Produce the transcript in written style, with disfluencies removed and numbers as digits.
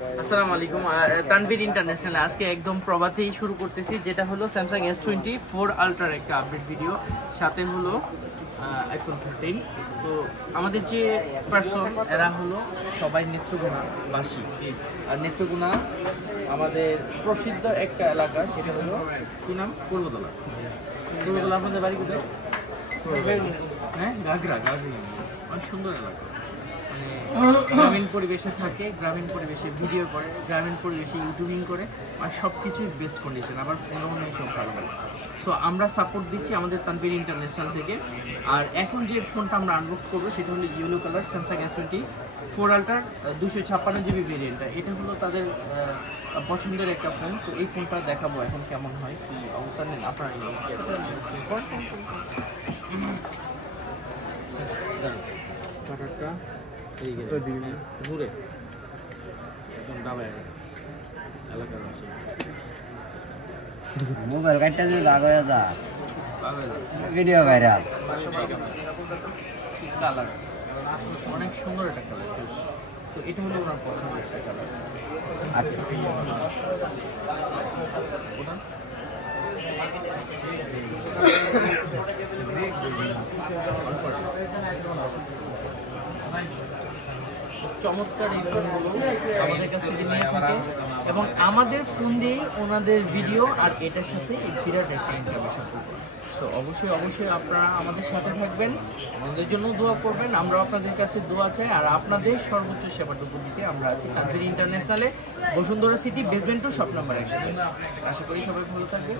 আসসালামু আলাইকুম। তানভীর ইন্টারন্যাশনাল আজকে একদম প্রভাতেই শুরু করতেছি, যেটা হলো স্যামসাং S24 আলট্রার একটা আপডেট ভিডিও, সাথে হলো আইফোন 15। তো আমাদের যে পার্সন এরা হলো সবাই নেত্রকোনাবাসী, আর নেত্রকোনা আমাদের প্রসিদ্ধ একটা এলাকা, সেটা হলো কি নাম, পূর্বতলা। পূর্বতলা আপনাদের বাড়ি কোথায়? হ্যাঁ, গাগরা। অনেক সুন্দর এলাকা, মানে গ্রামীণ পরিবেশে থাকে, গ্রামীণ পরিবেশে ভিডিও করে, গ্রামীণ পরিবেশে ইউটিউবিং করে, আর সব কিছুই বেস্ট কন্ডিশন, আবার ফোনও নেই, সব ভালো ভালো। সো আমরা সাপোর্ট দিচ্ছি আমাদের তানভীর ইন্টারন্যাশনাল থেকে। আর এখন যে ফোনটা আমরা আনবক্স করবো সেটা হলো ইয়েলো কালার স্যামসাং S24 আলট্রার 256 জিবি ভেরিয়েন্টটা। এটা হলো তাদের পছন্দের একটা ফোন। তো এই ফোনটা দেখাবো এখন কেমন হয়, কি অবস্থা নেন আপনারা। ঘুরে একদম ডাবায় এলাকার বাসী মোবাইল কাটটা দিয়ে ভাগ হয়ে যা ভিডিও ভাইরাল। অনেক সুন্দর একটা কালার। তো এটা হলো ওনার পছন্দের একটা কালার। আচ্ছা, চমৎকার এই ফোনগুলো আমাদের কাছে নিয়ে থাকে, এবং আমাদের ফোন দিয়েই ওনাদের ভিডিও, আর এটার সাথে বিরাট একটা ইনফরমেশন। সো অবশ্যই আপনারা আমাদের সাথে থাকবেন, আমাদের জন্য দোয়া করবেন, আমরাও আপনাদের কাছে দোয়া চাই, আর আপনাদের সর্বোচ্চ সেবাটুকু দিতে আমরা আছি তানভীর ইন্টারন্যাশনালে, Bashundhara city, basement 2, shop number 100। আশা করি সবাই ভালো থাকবে।